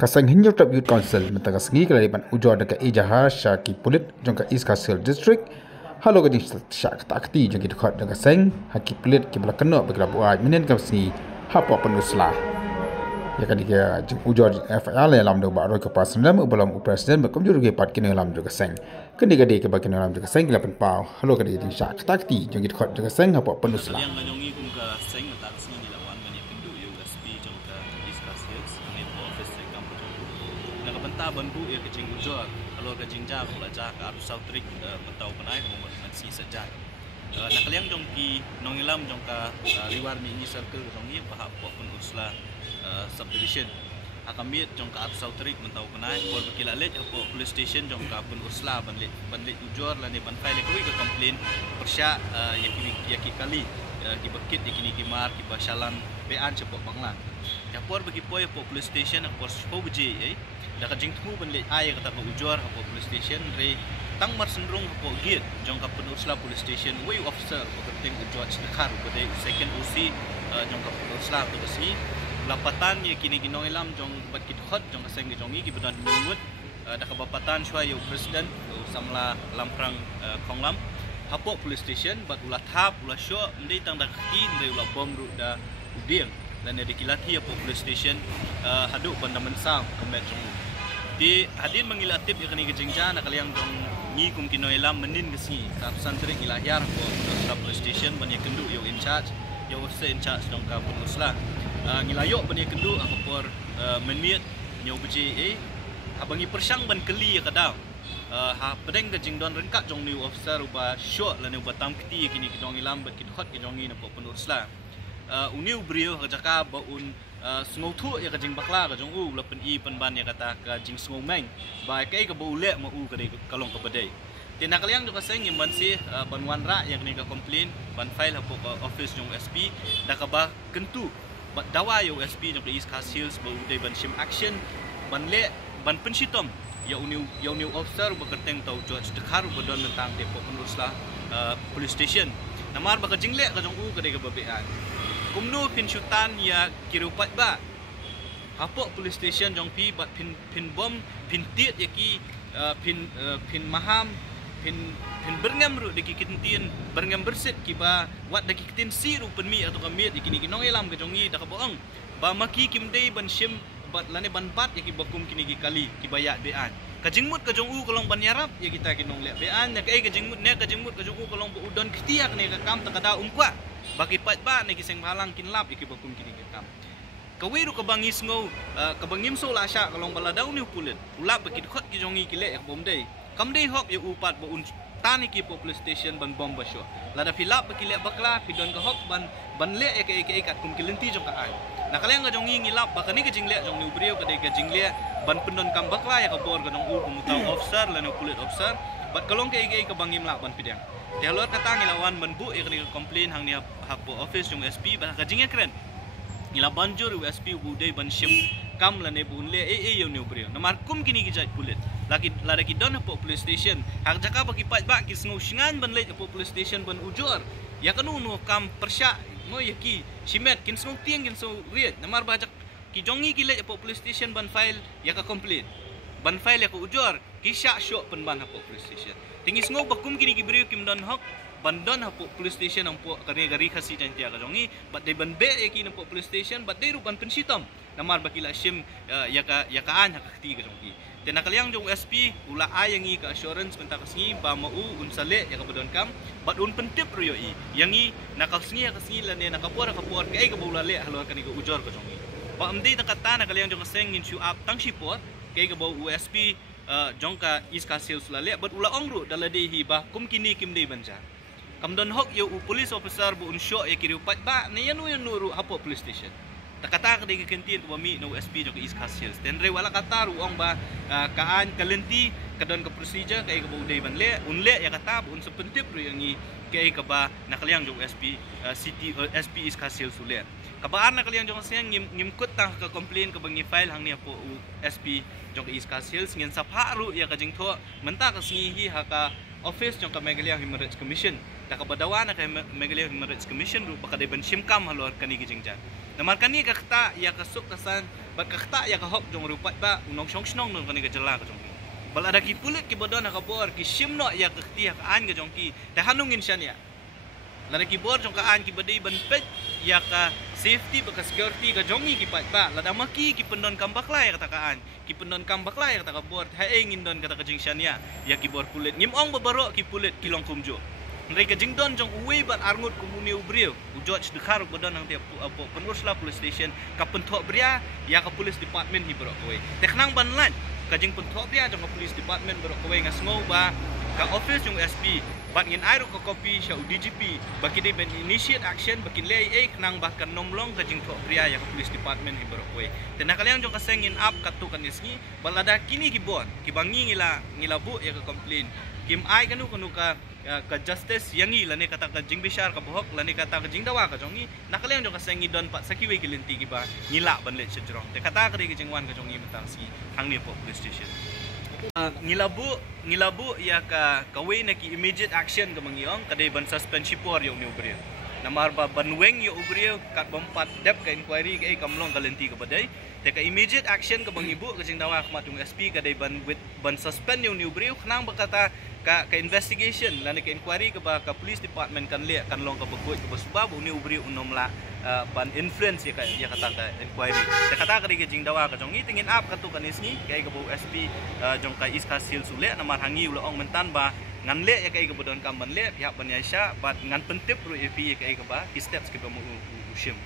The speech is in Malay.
Kasang Hinyo Trap Youth Council mentakas ngi kelaripan ujor dekat Ijahar Syaki Pulit jongka East Castle District. Halo gading syak takti jongki dekat dekat Seng Haki Pulit ki bela kena bagi buat menen kam sni hapa penuslah. Ya kan dia ujor FIL lam do ba roi ke pasendam belum presiden bekum juru ge pat kini lam dekat Seng. Kendi gade ke bagi lam dekat Seng lapan pau. Halo gading syak takti jongki dekat dekat Seng hapa penuslah. Bantu ia kecing ujor kalau kecing jam belajar ke arus sautrik mentau penai mau mensi sejak nak kalian jong ki nongilam jong ka liwar mi ini circle jong ni bahap pun uslah subdivision akamit jong ka arus sautrik mentau penai bol bekila let po police station jong ka pun uslah banlet ujor la ni ban file ke komplain persya yaki kali ki bekit yakini ki mar ki basyalan bean cepok banglan ya por bagi po police station por po biji dah jing tu benlik air kata ke ujor hapo police station re tang mar sendrung hapo gate jong ka penusla police station way officer berketing ujor cekar bade second OC jong ka penusla tu besi lapatan ye kini ginong ilam jong bat kit hot jong aseng jongi ki bedan lungut dah ka bapatan shwa yo president samla lamprang khonglam hapo police station bat ulah thap ulah syo ndai tang dak ki ndai ulah bom ru da udiang dan ada kilati hapo police station haduk bandaman sang kemet jong di hadin mengilatip yakni kejengja nak kalian dong ni kum kinoilam menin gesi ratusan trik ilahiyar ko police station banyak kendu yo in charge yo in charge dong ka penuslah ngilayo banyak kendu akapor menit nyo beji abangi persang ban keli ya kadang ha pedeng kejeng don rengkat jong new officer uba shot la new batam kiti kini kidong ilam bat kidhot kijongi na penuslah uniu brio kajaka ba un sngau thu ya kajing bakla ka jong u la pen i pen ban ya kata ka jing sngau meng ba kai ka bu le ma u ka dei kalong ka badai tina kaliang jo ka seng yim ban si ban wan ra yang ni ka complain ban file ha office jong SP da ka ba kentu ba dawa yo SP jong East Castle ba u dei ban sim action ban le ban pensitom ya uniu officer ba kerteng tau judge dekhar ba don mentang te penuslah police station namar ba ka jing le ka jong u ka dei ka babean kumnu pin syutan ya kirupat ba hapok police station jong pi bat pin bom pin tiet yaki pin maham pin berngam ru deki kintin berngam berset ki ba wat deki kitin si ru penmi atau kamit ikini kinong elam ke jongi dak boong ba maki kimdei ban sim bat lane ban bat yaki bakum kini ki kali ki bayat bean kajingmut ka jong u kolong ban yarap ya kita kinong le bean ya kai kajingmut ne kajingmut ka jong u kolong bu udon kitiak ne ka kam takada umpa bagi pat ba ne kiseng halang kinlap iki bakum kini gekam kawiru ka bangis ngau ka bangim so la sha kalong bala daun ni pulit ulap bekit khot ki jongi kile ek bom dei kam dei hop ya upat bo un tani ki police station ban bom basho lada filap bekile bakla pidon ka hop ban le ek kat kum kilenti jong ka ai na kaleng ka jongi ngilap ba kani ka jingle jong ni ubrio ka dei ka jingle ban pendon kam bakla ya ka bor ka dong u kumutau officer la no pulit officer bat kalong ka ka bangim la ban pidang Telur kata ngilawan benbu ikni komplain hang ni hakpo office jong SP bah kajingnya keren ngila banjur SP budai ban sim kam la ne bunle yo ne ubrio namar kum kini gijat pulit lagi lada ki don hapo police station hak jaka bagi pat ba ki sngu singan ban le hapo police station ban ujor ya kanu no kam persya mo yaki simet kin sngu tiang kin so riet namar bajak ki jongi ki le hapo police station ban file ya ka komplain ban file ya ka ujor ki syak syok pen ban hapo police station tingis ngau bakum kini kibrio kim don hok bandon hapo police station ampo kari gari khasi jantia ka jongi bat de ban be eki nampo police station bat de rupan pensitom namar bakila sim ya ka an hak khti ka jongi tena kaliang jong SP ula ayangi ka assurance menta kasngi ba mau unsale ya ka badon kam bat un pentip ruyo i yangi nakasngi ka sngi la ne nakapor ka ai ka bulale halor kani ka ujor ka jongi ba amdei nakata na kaliang jong seng in up tang sipot kai ka bau USP jongka East Castle sulale but ula ongru dalade hi ba kum kini kimdei banja kamdon hok yo police officer bu unsyo ya kiri pat ba ne yanu ru hapo police station takata ka de kentin ko mi no SP jongka East Castle tenre wala kata ru ong ba kaan kalenti kadon ka procedure kai ka bu dei ban le unle ya kata bu un sepentip ru yangi kai ka ba nakaliang jong SP city SP East Castle sule kabaan na kaliang jong siang ngimkut tang ka complain ka bangi file hang ni po SP jong East Castle ngin sa paru ya ka jing tho menta ka singi ha ka office jong ka Megalia Human Rights Commission ta ka badawa na ka Megalia Human Rights Commission ru baka de ban simkam halor kani ki jingja Namarkan ni kakta ya kasuk kasan bat kakta ya kahok jong rupat ba unong shong snong nong kani gejala ka jong ki. Bal ada ki pulit ki bodon ka bor ki simno ya kakti ya an ka jong ki. Ta hanungin siya niya. Lada ki bor jong ka an ki badai ban pet ya ka safety ba ka security ka jongi ki pat ba lada maki ki pendon kambak lai kata ka an. Ki pendon kambak lai kata ka bor ha engin don kata ka jing siya niya ya ki bor pulit. Ngimong babaro ki pulit ki long kumjo. Mereka jingdon jong uwe bat arngut komuni ubriu ujot dekar badan nang tiap penuruslah police station ka pentok bria ya ka police department ni berok kowe teknang banlan ka jing pentok bria jong ka police department berok kowe ngasngau ba ka office jong SP bat ngin airo ka copy sha DGP baki de ben initiate action bakin lei knang ba kan nomlong ka jing tok bria ya ka police department ni berok kowe tena kalian jong ka sengin up ka tu kan isni balada kini gibon ki bangi ngila bu ya ka complain kim ai kanu ka justice yangi lani kata ka jing bishar ka bohok lani kata ka jing dawa ka jongi nakalian jong ka sengi don pat sakiwe kilinti ki ba ngila banlet sejrong te kata ka ri jingwan ka jongi mentang si hangni po police station ngilabu ya ka kawe na ki immediate action ka mangiong kadai ban suspend sipor yo ni ubri namar ba banweng yo ubri kat bompat dep ka inquiry ka kamlong kalinti ka badai te ka immediate action ka bangibu ka jing dawa ka matung SP kadai ban suspend yo ni ubri knang ba kata ka investigation lani ka inquiry ka ba ka police department kan le kan long ka bagoi ka basbab uni ubri unom la ban influence ya kata ka inquiry te kata ka ri jing dawa ka jong tingin up ka tu kan isni kai ka bu SP jong ka iska sil sule namar hangi ulo ong mentan ba ngan le ya kai ka bodon kam ban le pihak ban yaisha bat ngan pentip ru EP ya kai ka ba steps ke ba mu ushim